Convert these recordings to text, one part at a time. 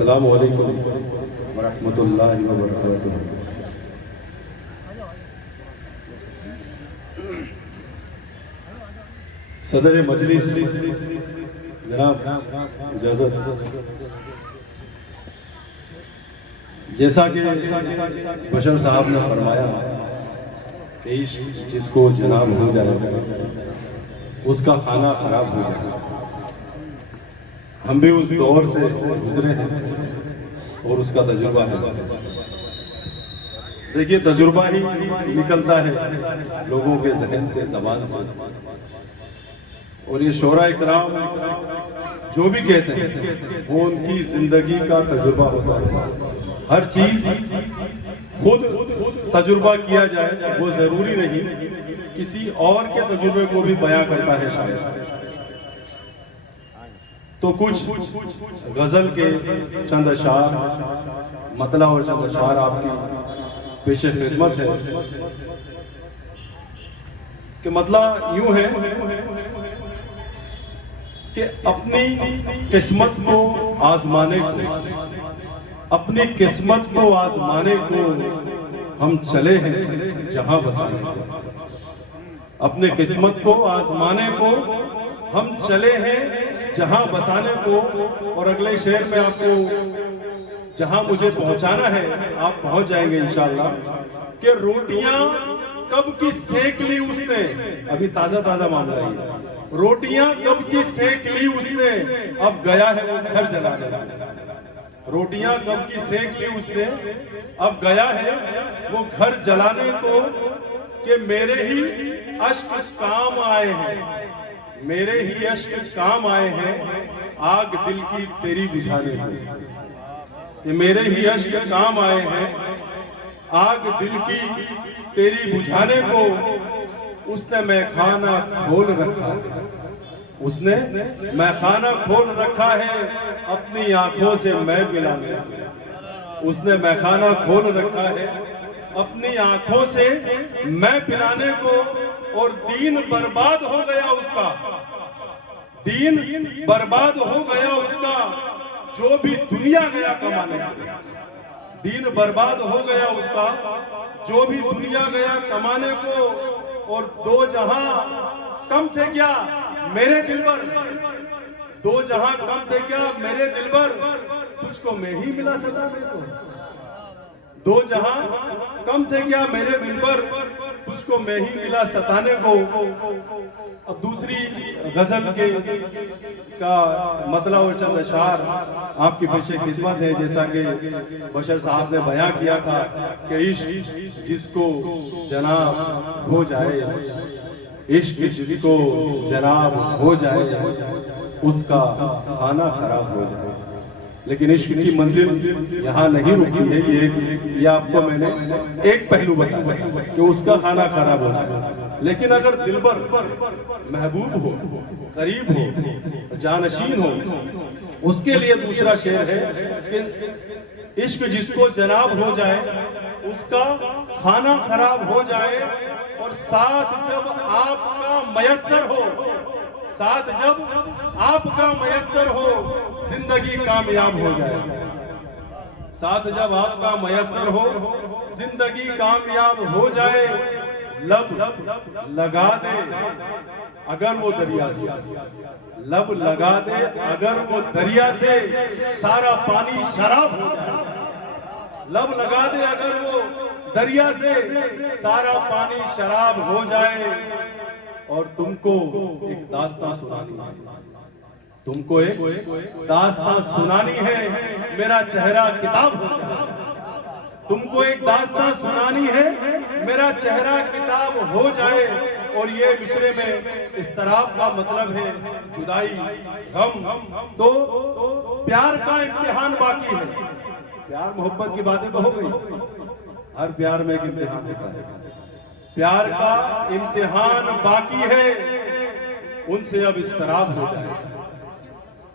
अस्सलामु अलैकुम वरहमतुल्लाहि व बरकातुहू। सदर मजलिस जनाब इजाजत, जैसा कि बशर साहब ने फरमाया कि जिसको जनाब हो जाए उसका खाना खराब हो जाए। हम भी उस दौर से गुजरे हैं और उसका तजुर्बा है। देखिए, तजुर्बा ही निकलता है लोगों के जहन से, जबान से। और ये शोरा इकराम जो भी कहते हैं वो उनकी जिंदगी का तजुर्बा होता है। हर चीज खुद तजुर्बा किया जाए वो जरूरी नहीं, किसी और के तजुर्बे को भी बयां करता है शायद। तो कुछ गजल के चंद अशार, मतला और चंद अशार आपकी पेश खिदमत है कि मतला यूं है कि अपनी किस्मत को आजमाने को, अपनी किस्मत को आजमाने को हम चले हैं जहां बसाने को। अपने किस्मत को आजमाने को हम चले हैं जहां बसाने को। और अगले शहर में आपको जहां मुझे पहुंचाना है आप पहुंच जाएंगे इंशाअल्लाह। कि रोटियां कब की सेक ली उसने, अभी ताजा ताजा मामला है। रोटियां कब की सेक ली उसने, अब गया है वो घर जलाने। रोटियां कब की सेक ली उसने, अब गया है वो घर जलाने को। कि मेरे ही अश्क काम आए हैं, मेरे ही अश्क काम आए हैं आग दिल की तेरी बुझाने को। कि मेरे ही अश्क काम आए हैं आग दिल की तेरी बुझाने को। उसने मैखाना खोल रखा, उसने मैखाना खोल रखा है अपनी आंखों से मैं पिलाने। उसने मैखाना खोल रखा है अपनी आंखों से मैं पिलाने को। और दीन बर्बाद हो गया उसका, दीन बर्बाद हो गया उसका जो भी दुनिया गया कमाने को। दीन बर्बाद हो गया उसका जो भी दुनिया गया कमाने को। और दो जहां कम थे क्या मेरे दिलबर, दो जहां कम थे क्या मेरे दिलबर, तुझको मैं ही मिला सताने को। दो जहां कम थे क्या मेरे दिलबर, तुझको मैं ही मिला सताने को। अब दूसरी गजल के का मतला और चंद अशार आपकी पेशे खिदमत है। जैसा कि बशर साहब ने बयां किया था कि इश्क जिसको जनाब हो जाए, इश्क जिसको जनाब हो जाए उसका खाना खराब हो जाए। लेकिन इश्क की मंजिल यहाँ नहीं रुकी है। ये आपको मैंने एक पहलू बताया कि उसका खाना खराब हो जाए। लेकिन अगर दिलबर महबूब हो, करीब हो, जानशीन हो, उसके लिए दूसरा शेर है कि इश्क जिसको जनाब हो जाए उसका खाना खराब हो जाए। और साथ जब आपका मयस्सर हो, साथ जब आपका मयस्सर हो जिंदगी कामयाब हो जाए। साथ जब आपका मयस्सर हो जिंदगी कामयाब हो जाए। लब लगा दे अगर वो दरिया से, लब लगा दे अगर वो दरिया से सारा पानी शराब हो जाए। लब लगा दे अगर वो दरिया से सारा पानी शराब हो जाए। और तुमको एक दास्तां सुनानी है, तुमको एक दास्तां सुनानी है मेरा चेहरा किताब हो जाए। तुमको एक दास्तां सुनानी है मेरा चेहरा किताब हो जाए। और ये मिसरे में इस्तराब का मतलब है जुदाई, गम। तो प्यार का इम्तिहान बाकी है। प्यार मोहब्बत की बातें तो हो गई, हर प्यार में एक इम्तिहान होता है। प्यार का इम्तिहान बाकी है उनसे अब इस्तराब हो जाए।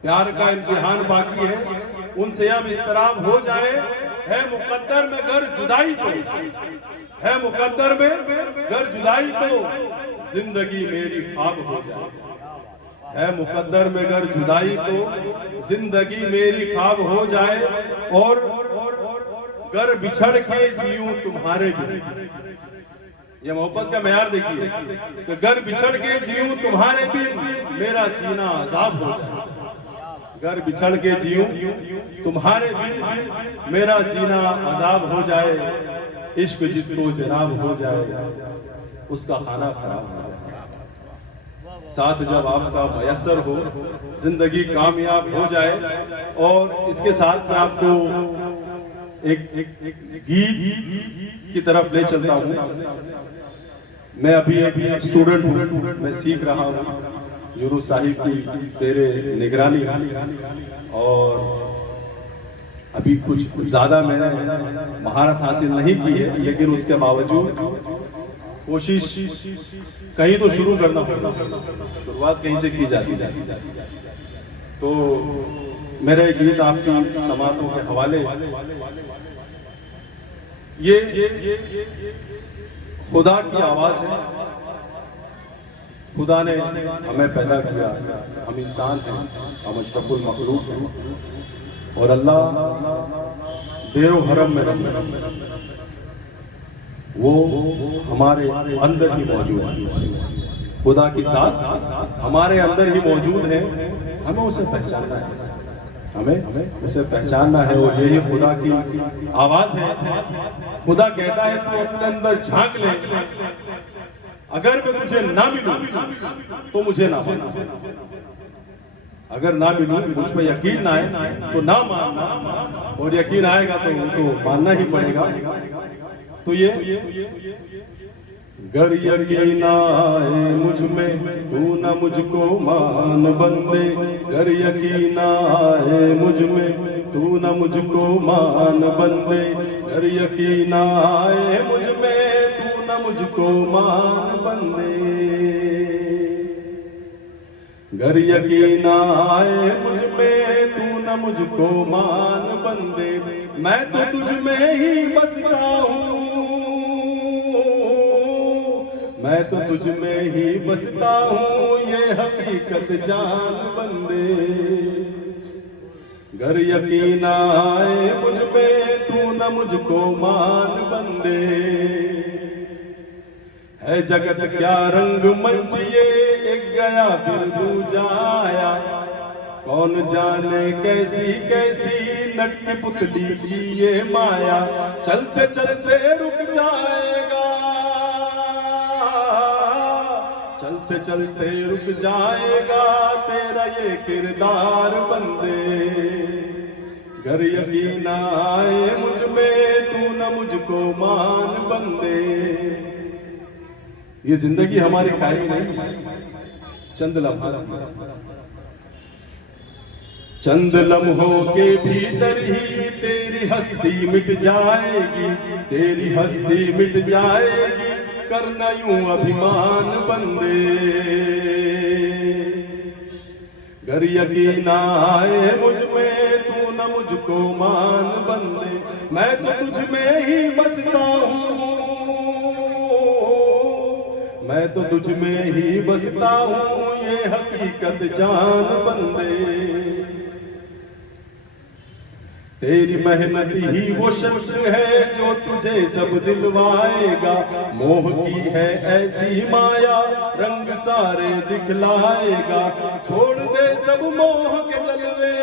प्यार का इम्तिहान बाकी है उनसे अब इस्तराब हो जाए। है मुकद्दर में गर जुदाई तो, है मुकद्दर में गर जुदाई तो जिंदगी मेरी ख्वाब हो जाए। है मुकद्दर में अगर जुदाई तो जिंदगी मेरी ख्वाब हो जाए, और घर बिछड़ के जीऊं तुम्हारे बिन। ये मोहब्बत का मेयार देखिए कि घर बिछड़ के जीऊं तुम्हारे बिन, मेरा जीना अजाब हो जाए। घर बिछड़ के जीऊं तुम्हारे बिन, मेरा जीना अजाब हो जाए। इश्क जिसको जनाब हो जाए, उसका खाना खराब हो जाए। साथ जब आपका मयसर हो, जिंदगी कामयाब हो जाए। और इसके साथ मैं आपको एक गीत की तरफ ले चलता हूँ। मैं अभी स्टूडेंट हूँ, मैं सीख रहा हूँ यूनुस साहिब की शेरे निगरानी, और अभी कुछ ज्यादा मैंने महारत हासिल नहीं की है, लेकिन उसके बावजूद कोशिश कहीं तो शुरू करना होगा, शुरुआत कहीं से की जाती है। तो मेरा एक गीत आपकी समातों के हवाले, ये खुदा की आवाज है। खुदा ने हमें पैदा किया, हम इंसान हैं, हम अशरफुल मखलूक हैं, और अल्लाह देरो हरम में वो हमारे अंदर ही मौजूद है। खुदा की साथ हमारे अंदर ही मौजूद है, हमें उसे पहचानना है, हमें उसे पहचानना है। और यही खुदा की आवाज है। खुदा कहता है तू अपने अंदर झांक ले, अगर मैं तुझे ना मिलूं तो मुझे ना मानना, अगर ना मिलूं, मुझ पर यकीन ना आए तो ना मानना, और यकीन आएगा तो मानना ही पड़ेगा। तो ये गर यकीन आए मुझ में, तू न मुझको मान बंदे। गर यकीन आए मुझ में, तू न मुझको मान बंदे। गर यकीन आए मुझ में, तू न मुझको मान बंदे। गर यकीन आए मुझ में, तू न मुझको मान बंदे। मैं तो तुझ में ही बसता हूँ, मैं तो तुझ में ही बसता हूँ, ये हकीकत जान बंदे। गर यकीन आए मुझ में, तू न मुझको मान बंदे। है जगत क्या रंग मंच ये, एक गया फिर दूजा आया। कौन जाने कैसी कैसी नटकी पुतली की ये माया। चलते चलते रुक जाएगा, चलते चलते रुक जाएगा तेरा ये किरदार बंदे। गर यकीन आए मुझ में, तू न मुझको मान बंदे। ये जिंदगी हमारी कायम नहीं, चंद लम्हा, चंद लम्हों के भीतर ही तेरी हस्ती मिट जाएगी, तेरी हस्ती मिट जाएगी। करना यूं अभिमान बंदे। गर यकीन आए मुझ में, तू न मुझको मान बंदे। मैं तो तुझ में ही बसता हूँ, मैं तो तुझ में ही बसता हूँ, ये हकीकत जान बंदे। तेरी मेहनत ही वो शस्त्र है जो तुझे सब दिलवाएगा। मोह की है ऐसी माया, रंग सारे दिखलाएगा। छोड़ दे सब मोह के जलवे,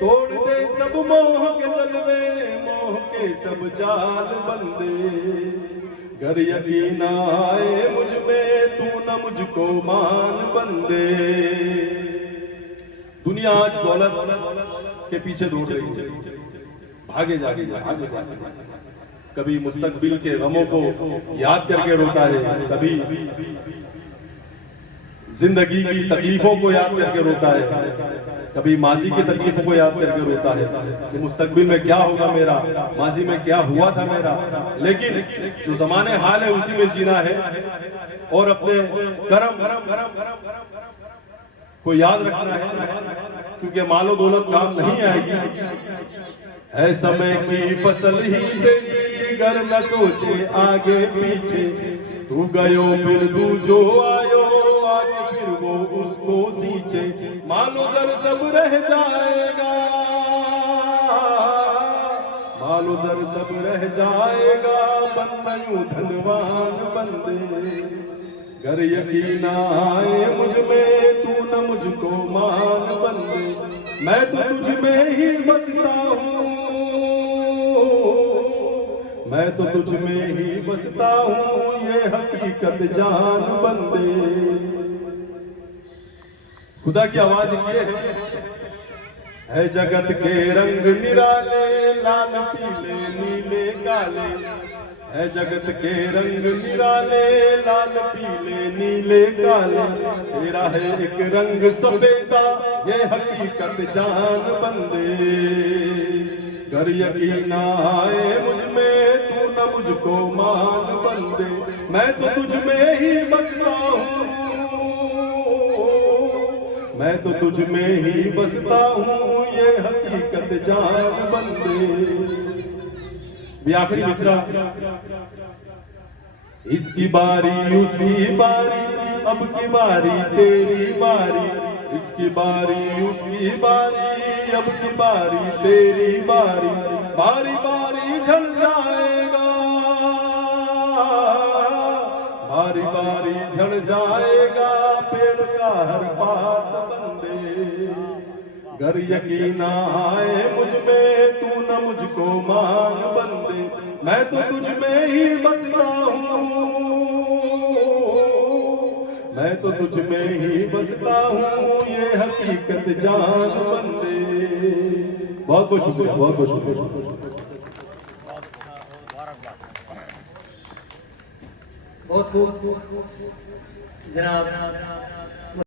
तोड़ दे सब मोह के जलवे, मोह के सब जाल बंदे। गर यकीन आए मुझ में, तू न मुझको मान बंदे। दुनिया आज दौलत के पीछे दौड़ रही है, भागे जागे भागे जागे। कभी मुस्तकबिल के गमों को याद करके रोता है, कभी जिंदगी की तकलीफों को याद करके रोता है, कभी माजी की तकलीफों को याद करके रोता है कि मुस्तकबिल में क्या होगा मेरा, माजी में क्या हुआ था मेरा। लेकिन जो जमाने हाल है उसी में जीना है, और अपने कर्म को याद रखना है, क्योंकि मालो दौलत काम नहीं आएगी। है समय की फसल ही तेरी, घर न सोचे आगे पीछे। तू गयो फिर दूजो आयो, को सींचे, मालो जर सब रह जाएगा, मालो जर सब रह जाएगा, बंदयूं धनवान बंदे। गर यकीन आए मुझ में, तू न मुझको मान बंदे। मैं तो तुझ में ही बसता हूँ, मैं तो तुझ में ही बसता हूँ, ये हकीकत जान बंदे। खुदा की आवाज ये है जगत के रंग निराले, लाल पीले नीले काले। है जगत के रंग निराले, लाल पीले नीले काले। तेरा है एक रंग सफेदा, ये हकीकत जान बंदे। कर यकीन आए मुझ में, तू न मुझको मान बंदे। मैं तो तुझ में ही बसता हूँ, मैं तो तुझ में ही बसता हूँ, ये हकीकत जान बंदे। भी आखिरी मिसरा। इसकी बारी उसकी बारी, अब की बारी तेरी बारी। इसकी बारी उसकी बारी, अब की बारी तेरी बारी। बारी बारी झड़ जाएगा, बारी बारी झड़ जाएगा, पेड़ का हर पात बंदे। गर यकीन आए मुझ में, तू न मुझको मान बंदे। मैं तो तुझ में ही बसता हूँ, मैं तो तुझ में ही बसता हूँ, ये हकीकत जान बंदे। बहुत बहुत शुक्रिया, बहुत बहुत शुक्रिया। बहुत जनाब